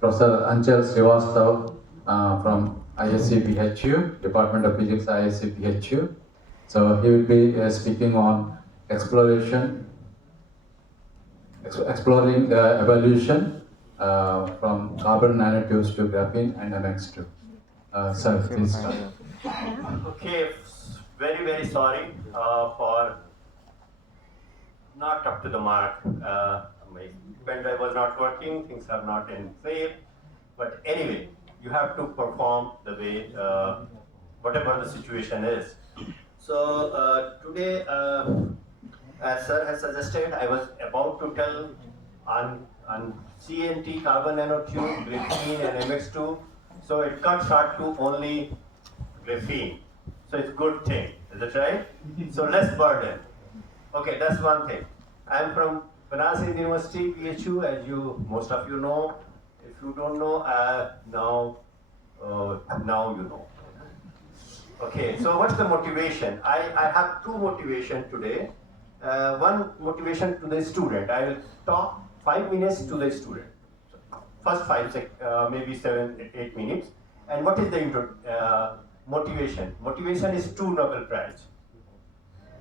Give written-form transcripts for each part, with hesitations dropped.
Professor Anchal Srivastava from ISC Department of Physics, ISC. So he will be speaking on exploring the evolution from carbon nanotubes to graphene and MX2. Sir, please start. Okay, very, very sorry for not up to the mark. My pen drive was not working, things are not in safe. But anyway, you have to perform the way, whatever the situation is. So today, as sir has suggested, I was about to tell on CNT, carbon nanotube, graphene and MX2. So it cut short to only graphene. So it's a good thing, is it right? So less burden. Okay, that's one thing. I'm from Banaras University, PHU, as most of you know. If you don't know, now you know. Okay, so what's the motivation? I have two motivation today. One motivation to the student. I will talk 5 minutes to the student. First 5, maybe 7, 8 minutes. And what is the motivation? Motivation is 2 Nobel Prize.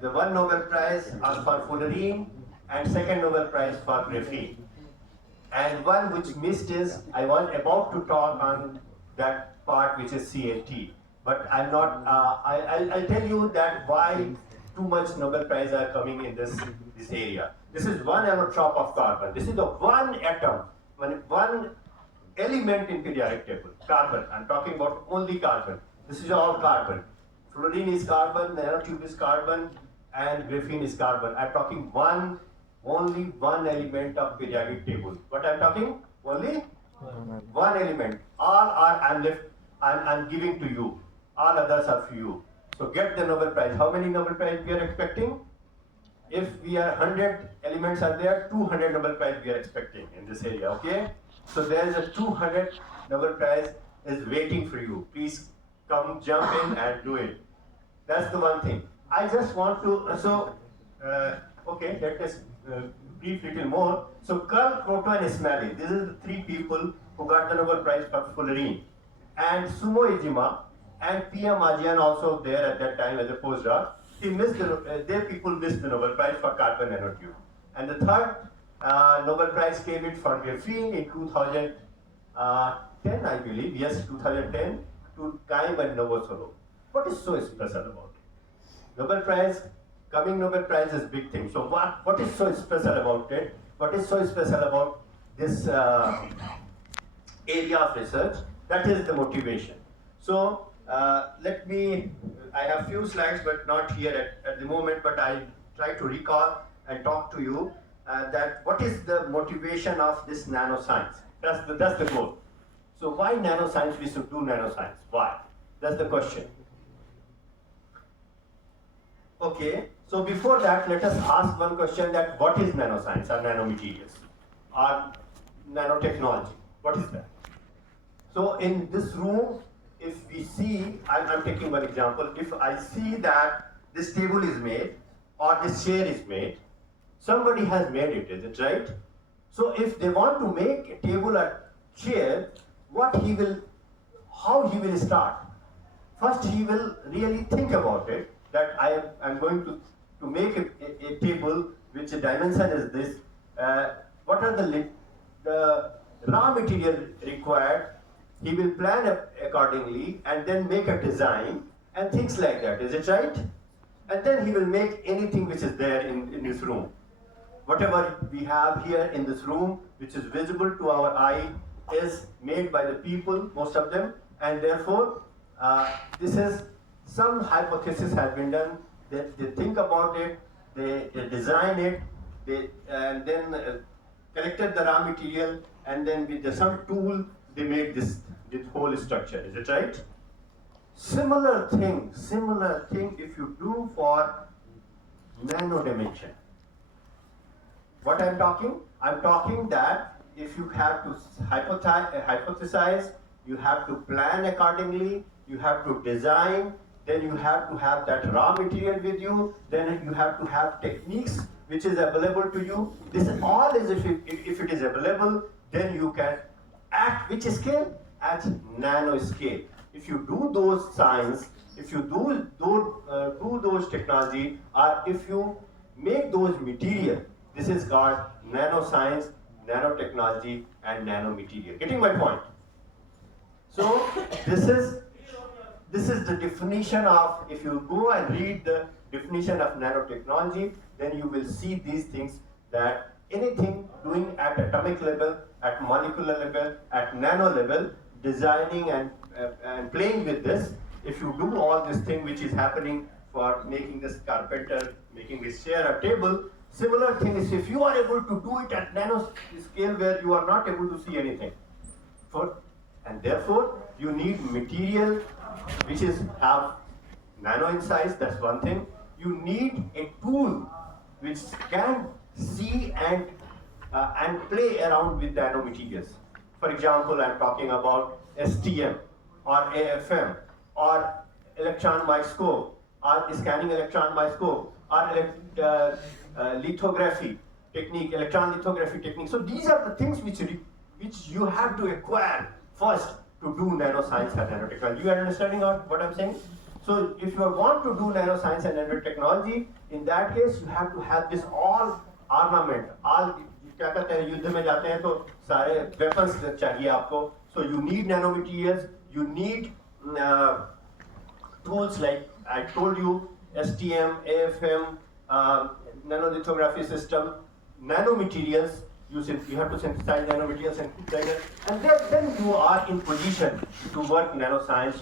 The 1 Nobel Prize are for fullerene and 2nd Nobel Prize for graphene. And one which missed is, I was about to talk on that part which is CNT. But I'm not, I'll tell you that why too much Nobel Prize are coming in this area. This is 1 allotrope of carbon. This is the 1 atom, one element in periodic table, carbon. I'm talking about only carbon. This is all carbon. Fluorine is carbon, nanotube is carbon, and graphene is carbon. I'm talking only one element of periodic table. What I'm talking? Only one element. All are I'm giving to you. All others are for you. So get the Nobel Prize. How many Nobel Prize we are expecting? If we are 100 elements are there, 200 Nobel Prize we are expecting in this area, okay? So there is a 200 Nobel Prize is waiting for you. Please come jump in and do it. That's the one thing. I just want to, okay, let us brief little more. So Karl, Kroto and Ismaili, these are the 3 people who got the Nobel Prize for fullerene. And Sumo Ijima and P.M. Ajian also there at that time as a postdoc. Their people missed the Nobel Prize for carbon nanotube. And the 3rd Nobel Prize came in for graphene in 2010, I believe, yes, 2010, to Kaim and Novosolo. What is so special about it? Nobel Prize, coming Nobel Prize is big thing. So what is so special about it? What is so special about this area of research? That is the motivation. So I have few slides, but not here at the moment, but I try to recall and talk to you that what is the motivation of this nanoscience? That's the goal. So why nanoscience? We should do nanoscience. Why? That's the question. Okay, so before that, let us ask one question that what is nanoscience or nanomaterials or nanotechnology? What is that? So in this room, if we see, I'm taking one example, if I see that this table is made or this chair is made, somebody has made it, is it right? So if they want to make a table or chair, how he will start? First he will really think about it, that I am going to make a table which the dimension is this, what are the raw material required. He will plan accordingly and then make a design and things like that, is it right? And then he will make anything which is there in this room. Whatever we have here in this room, which is visible to our eye, is made by the people, most of them, and therefore, this is some hypothesis has been done. They think about it, they design it, and then collected the raw material, and then with some tool, they made this whole structure, is it right? Similar thing if you do for nano dimension. What I'm talking? I'm talking that if you have to hypothesize, you have to plan accordingly, you have to design, then you have to have that raw material with you, then you have to have techniques which is available to you. This all is if it is available, then you can at which scale? At nano scale. If you do those science, if you do those technology, or if you make those material, this is called nanoscience, nanotechnology, and nanomaterial. Getting my point? So this is the definition of, if you go and read the definition of nanotechnology, then you will see these things, that anything doing at atomic level, at molecular level, at nano level, designing and playing with this, if you do all this thing which is happening for making this carpenter, making this chair a table, similar thing is if you are able to do it at nano scale where you are not able to see anything. And therefore, you need material which is have nano in size, that's one thing. You need a tool which can see and play around with nanomaterials. For example, I'm talking about STM or AFM or electron microscope or scanning electron microscope or lithography technique, electron lithography technique. So these are the things which you have to acquire first to do nanoscience and nanotechnology. You are understanding what I'm saying? So if you want to do nanoscience and nanotechnology, in that case you have to have this all armament, all क्या कहते हैं, युद्ध में जाते हैं तो सारे weapons चाहिए आपको. So you need nanomaterials, you need tools like I told you, STM, AFM, nanolithography system, nanomaterials. You have to synthesize nanomaterials and synthesize, and then you are in position to work nanoscience.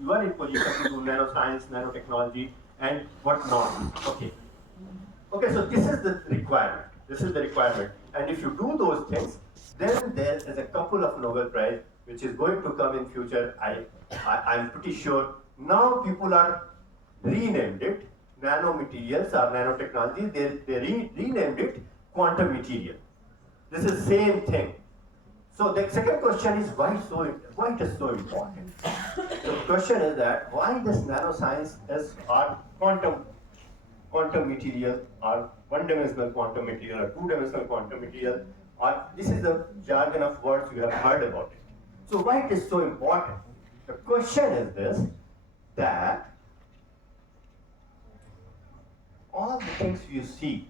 You are in position to do nanoscience, nanotechnology, and whatnot. Okay. So this is the requirement. And if you do those things, then there is a couple of Nobel Prize which is going to come in future. I'm pretty sure. Now people are renamed it nanomaterials or nanotechnology. They renamed it quantum material. This is same thing. So the second question is why it is so important? So the question is that why this nanoscience is or quantum material or one-dimensional quantum material or two-dimensional quantum material, or this is the jargon of words you have heard about it. So why it is so important? The question is this, that all the things you see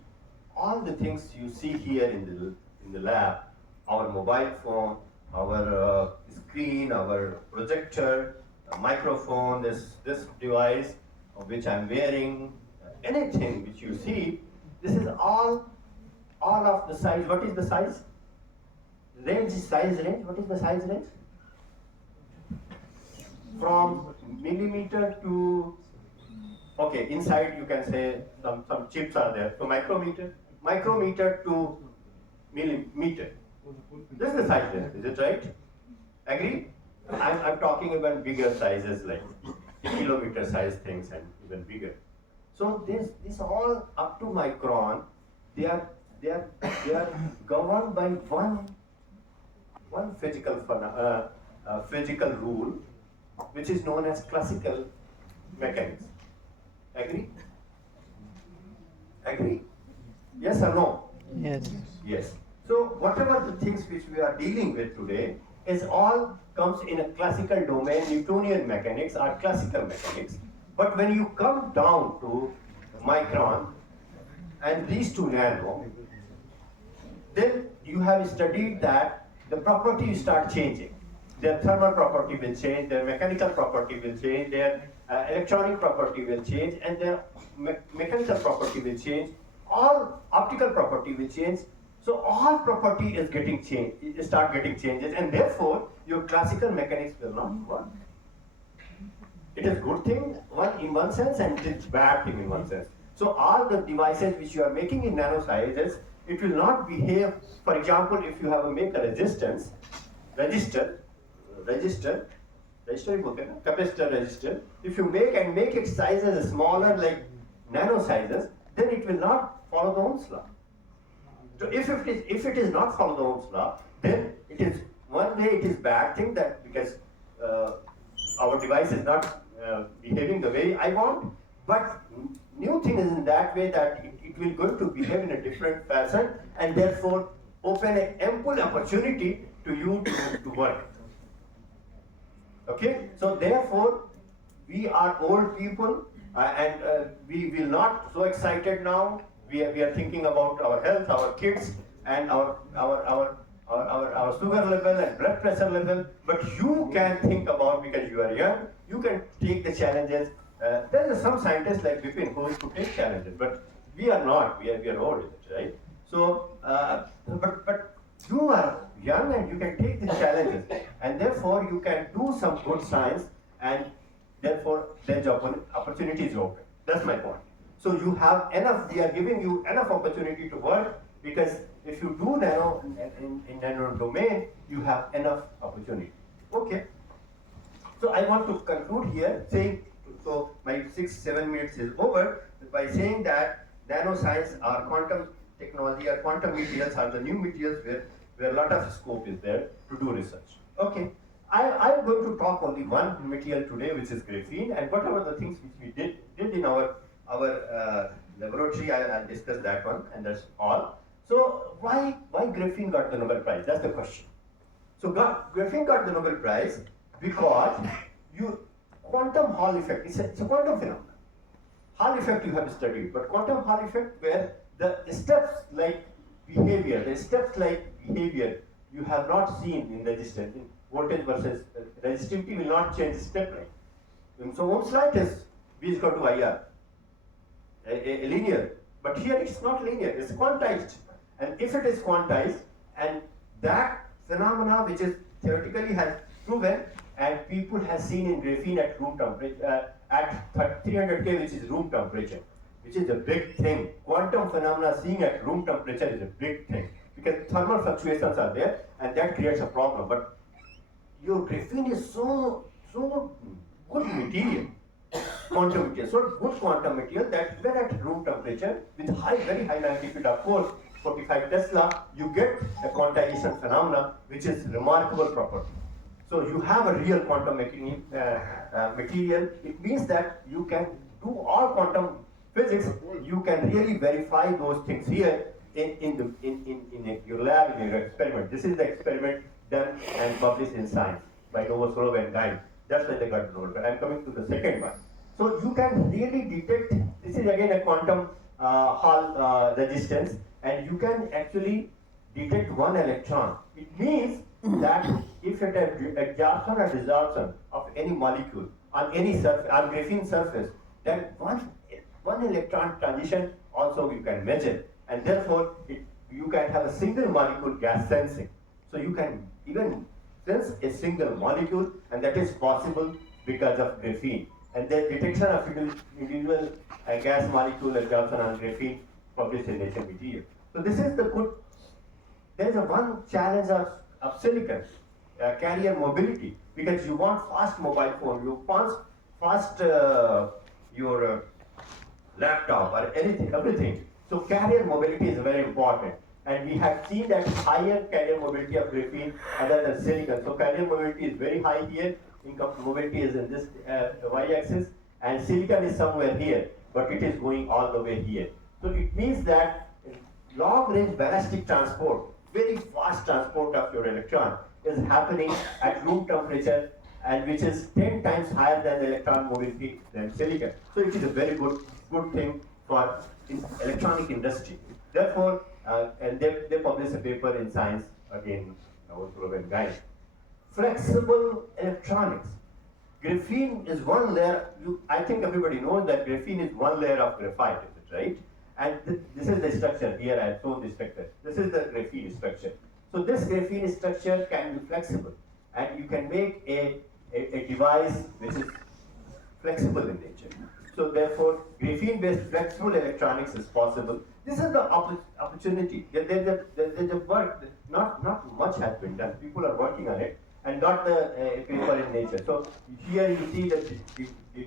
here in the lab, our mobile phone, our screen, our projector, microphone, this device which I'm wearing, anything which you see, this is all of the size. What is the size? Size range. What is the size range? From millimeter to, okay, inside you can say some chips are there. So micrometer to millimeter. This is the size range, is it right? Agree? I'm talking about bigger sizes like kilometer size things and even bigger. So this all up to micron, they are governed by one physical rule, which is known as classical mechanics. Agree? Yes or no? Yes. So whatever the things which we are dealing with today is all comes in a classical domain, Newtonian mechanics or classical mechanics. But when you come down to micron and these two nano, then you have studied that the properties start changing. Their thermal property will change, their mechanical property will change, their electronic property will change, and their mechanical property will change. All optical property will change. So all property is getting changed, start getting changes, and therefore your classical mechanics will not work. It is good thing in one sense, and it is bad thing in one sense. So all the devices which you are making in nano sizes, it will not behave. For example, if you have to make a resistor, capacitor resistor, if you make its sizes smaller like nano sizes, then it will not follow the Ohm's law. So if it is not follow the Ohm's law, then it is one way it is bad thing, that because our device is not behaving the way I want. But new thing is in that way that it will going to behave in a different fashion, and therefore open an ample opportunity to you to work. Okay, so therefore, we are old people and we will not so excited now. We are thinking about our health, our kids, and our sugar level and blood pressure level. But you can think about, because you are young, you can take the challenges. There are some scientists like Vipin who is to take challenges, but we are not. We are old, right? So, but you are young and you can take the challenges, and therefore you can do some good science, and therefore there's opportunities open. That's my point. So you have enough. We are giving you enough opportunity to work, because if you do nano in nano domain, you have enough opportunity. Okay. So I want to conclude here saying, so my 6-7 minutes is over by saying that nanoscience or quantum technology or quantum materials are the new materials where a lot of scope is there to do research. Okay, I'm going to talk only one material today, which is graphene, and whatever the things which we did in our laboratory, I'll discuss that one, and that's all. So why graphene got the Nobel Prize? That's the question. So graphene got the Nobel Prize because quantum Hall effect, it's a quantum phenomenon. Hall effect you have studied, but quantum Hall effect where the steps like behavior you have not seen in resistance. In voltage versus resistivity will not change step like. So Ohm's law is V is equal to IR, a linear. But here it's not linear, it's quantized. And if it is quantized, and that phenomena which is theoretically has proven, and people have seen in graphene at room temperature, at 300K, which is room temperature, which is a big thing. Quantum phenomena seen at room temperature is a big thing, because thermal fluctuations are there, and that creates a problem. But your graphene is so good material, quantum material, so good quantum material that even at room temperature with very high magnitude, of course, 45 Tesla, you get a quantization phenomena, which is remarkable property. So you have a real quantum material. It means that you can do all quantum physics. You can really verify those things here in your lab, in your experiment. This is the experiment done and published in Science by Novosrov and Guy. That's why they got the Nobel. I'm coming to the second one. So you can really detect. This is again a quantum Hall resistance, and you can actually detect one electron. It means that if it is absorption or desorption of any molecule on any surface, on graphene surface, then one electron transition also you can measure, and therefore you can have a single molecule gas sensing. So you can even sense a single molecule, and that is possible because of graphene. And the detection of individual gas molecule absorption on graphene published in Nature Material. So this is the good. There is a one challenge of silicon, carrier mobility, because you want fast mobile phone, you want fast your laptop or anything, everything. So carrier mobility is very important, and we have seen that higher carrier mobility of graphene other than silicon. So carrier mobility is very high here. Income mobility is in this y-axis, and silicon is somewhere here, but it is going all the way here. So it means that long-range ballistic transport, very fast transport of your electron, is happening at room temperature, and which is 10 times higher than the electron mobility than silicon. So it is a very good thing for electronic industry. Therefore, and they published a paper in Science again, Durgam guide. Flexible electronics. Graphene is one layer. I think everybody knows that graphene is one layer of graphite, is it right? And this is the structure. Here I have shown the structure. This is the graphene structure. So this graphene structure can be flexible, and you can make a device which is flexible in nature. So therefore, graphene-based flexible electronics is possible. This is the opportunity. There's a work. Not much has been done. People are working on it, and got the paper in Nature. So here you see that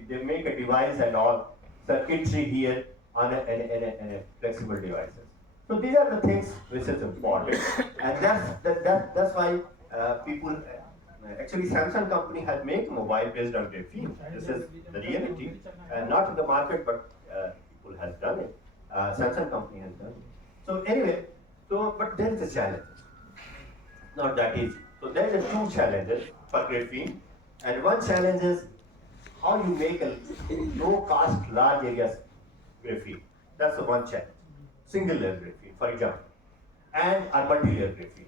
they make a device and all circuitry here on a flexible devices. So these are the things which is important, and that's why people. Actually, Samsung company has made mobile based on graphene. This is the reality, not in the market, but people has done it. Samsung company has done it. So anyway, So, but there is a challenge. Not that easy. So there are two challenges for graphene, and one challenge is how you make a low-cost, large areas graphene. That's the one challenge. Single-layer graphene, for example, and a multi-layer graphene,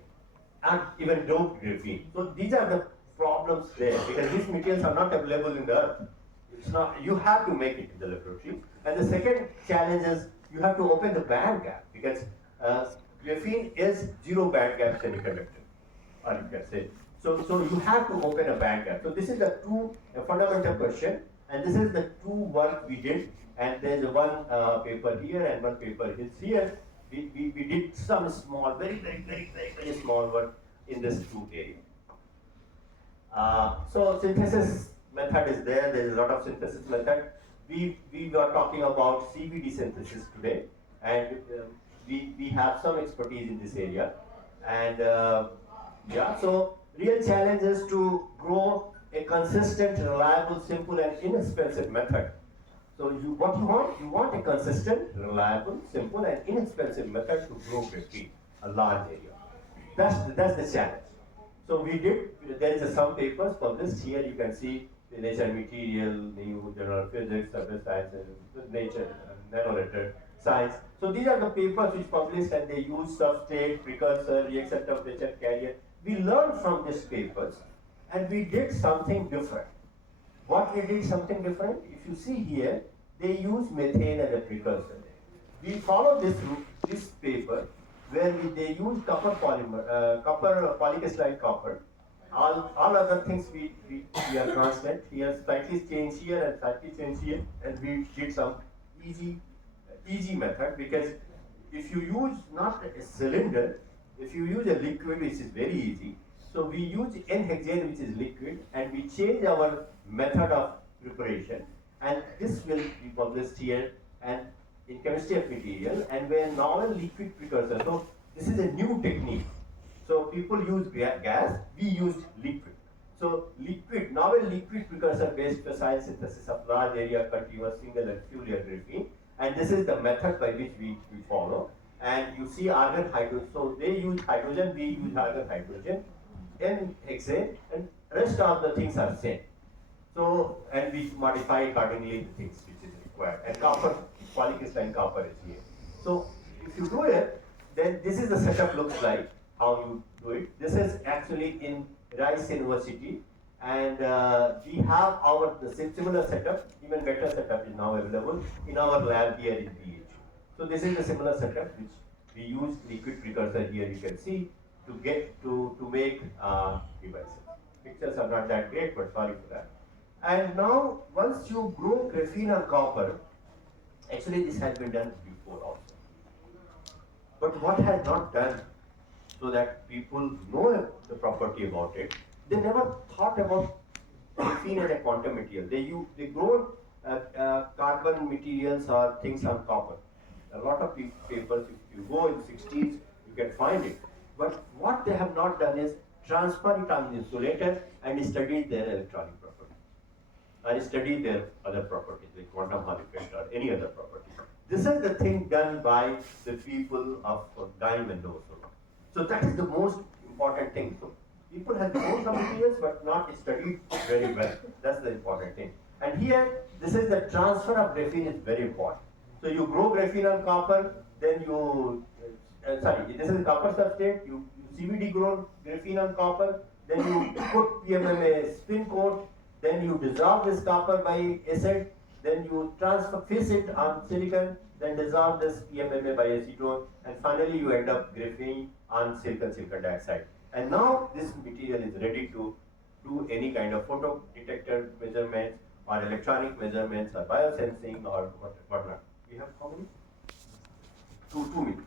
and even doped graphene. So these are the problems there because these materials are not available in the earth. It's not. You have to make it in the laboratory. And the second challenge is you have to open the band gap because graphene is zero band gap semiconductor, or you can say. So you have to open a band gap. So this is the fundamental question, and this is the two work we did. And there's one paper here and one paper is here. We did some small, very small work in this two area. So synthesis method is there. There is a lot of synthesis method. We were talking about CVD synthesis today, and we have some expertise in this area. And yeah, so real challenge is to grow a consistent, reliable, simple, and inexpensive method. So what you want a consistent, reliable, simple, and inexpensive method to grow graphene, a large area. That's the challenge. So we did. There is some papers published here. You can see the Nature Material, New General Physics, Surface Sciences, Nature, Nanoletter Science. So these are the papers which published, and they use substrate, precursor, reaction temperature, carrier. We learned from these papers, and we did something different. What we did something different? If you see here, they use methane as a precursor. We follow this paper where they use copper polymer, polycrystalline copper. All other things we are constant. Here slightly change here and slightly change here, and we did some easy method because if you use not a cylinder, if you use a liquid, which is very easy. So we use N-hexane, which is liquid, and we change our method of preparation, and this will be published here and in chemistry of material, and when novel liquid precursor. So this is a new technique. So people use gas, we use liquid. So novel liquid precursor based facile synthesis of large area continuous single and few layer graphene, and this is the method by which we follow. And you see argon hydrogen. So they use hydrogen, we use argon hydrogen, N-hexane, and rest of the things are same. So, and we modify accordingly the things which is required. And copper, polycrystalline copper is here. So, if you do it, then this is the setup looks like, how you do it. This is actually in Rice University, and we have the similar setup, even better setup is now available in our lab here in BH. So, this is the similar setup which we use liquid precursor here, you can see, to get to make devices. Pictures are not that great, but sorry for that. And now, once you grow graphene or copper, actually this has been done before also. But what has not done so that people know the property about it, they never thought about graphene as a quantum material. They grow carbon materials or things on copper. A lot of papers, if you go in the 60s, you can find it. But what they have not done is transfer it on the insulator and study their electronic properties. And study their other properties, like quantum Hall effect or any other property. This is the thing done by the people of Dime and Novosola. So that is the most important thing. So people have known some materials but not studied very well. That's the important thing. And here, this is the transfer of graphene is very important. So you grow graphene on copper, then you this is copper substrate, you CVD grown graphene on copper, then you put PMMA spin coat, then you dissolve this copper by acid, then you fix it on silicon, then dissolve this PMMA by acetone, and finally you end up graphene on silicon dioxide. And now this material is ready to do any kind of photo detector measurements or electronic measurements or biosensing or whatnot. We have how many? Two minutes.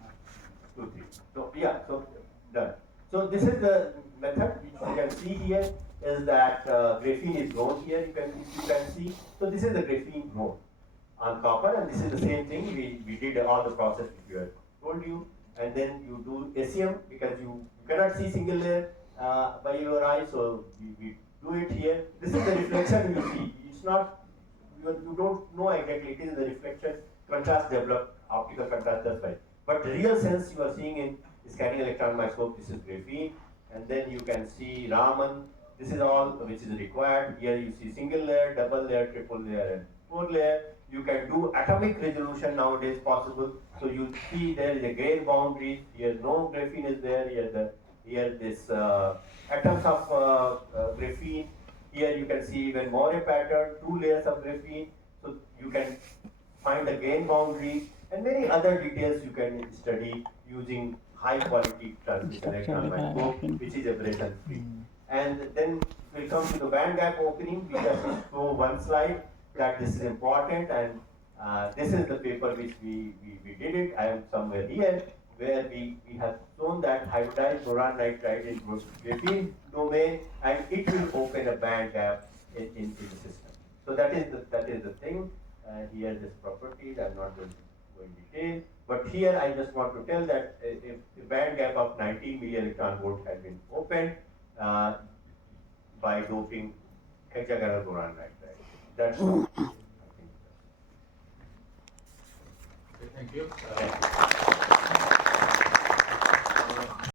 2, 3. So yeah, so done. So this is the method which you can see here is that graphene is grown here. You can see. So this is the graphene grown on copper, and this is the same thing. We did all the process which we had told you, and then you do ASTM because you cannot see single layer by your eye. So we do it here. This is the reflection you see. It's not you don't know exactly. It is the reflection contrast developed optical contrast. That's right. But the real sense you are seeing in scanning electron microscope, this is graphene, and then you can see Raman, this is all which is required. Here you see single layer, double layer, triple layer, and four layer. You can do atomic resolution nowadays possible. So you see there is a grain boundary. Here no graphene is there. Here this atoms of graphene. Here you can see even more a pattern, two layers of graphene. So you can find the grain boundary and many other details you can study using high quality transmission electron microscope, which is aberration free. And then we'll come to the band gap opening. We just show one slide that this is important, and this is the paper which we did it. I am somewhere here where we have shown that hybridized boron nitride in graphene domain, and it will open a band gap in the system. So that is the thing. Here this properties, I'm not going to go in detail, but here I just want to tell that if a band gap of 19 millielectron volt has been opened by doping hexagonal boron nitride. That's all. I think. Okay, thank you.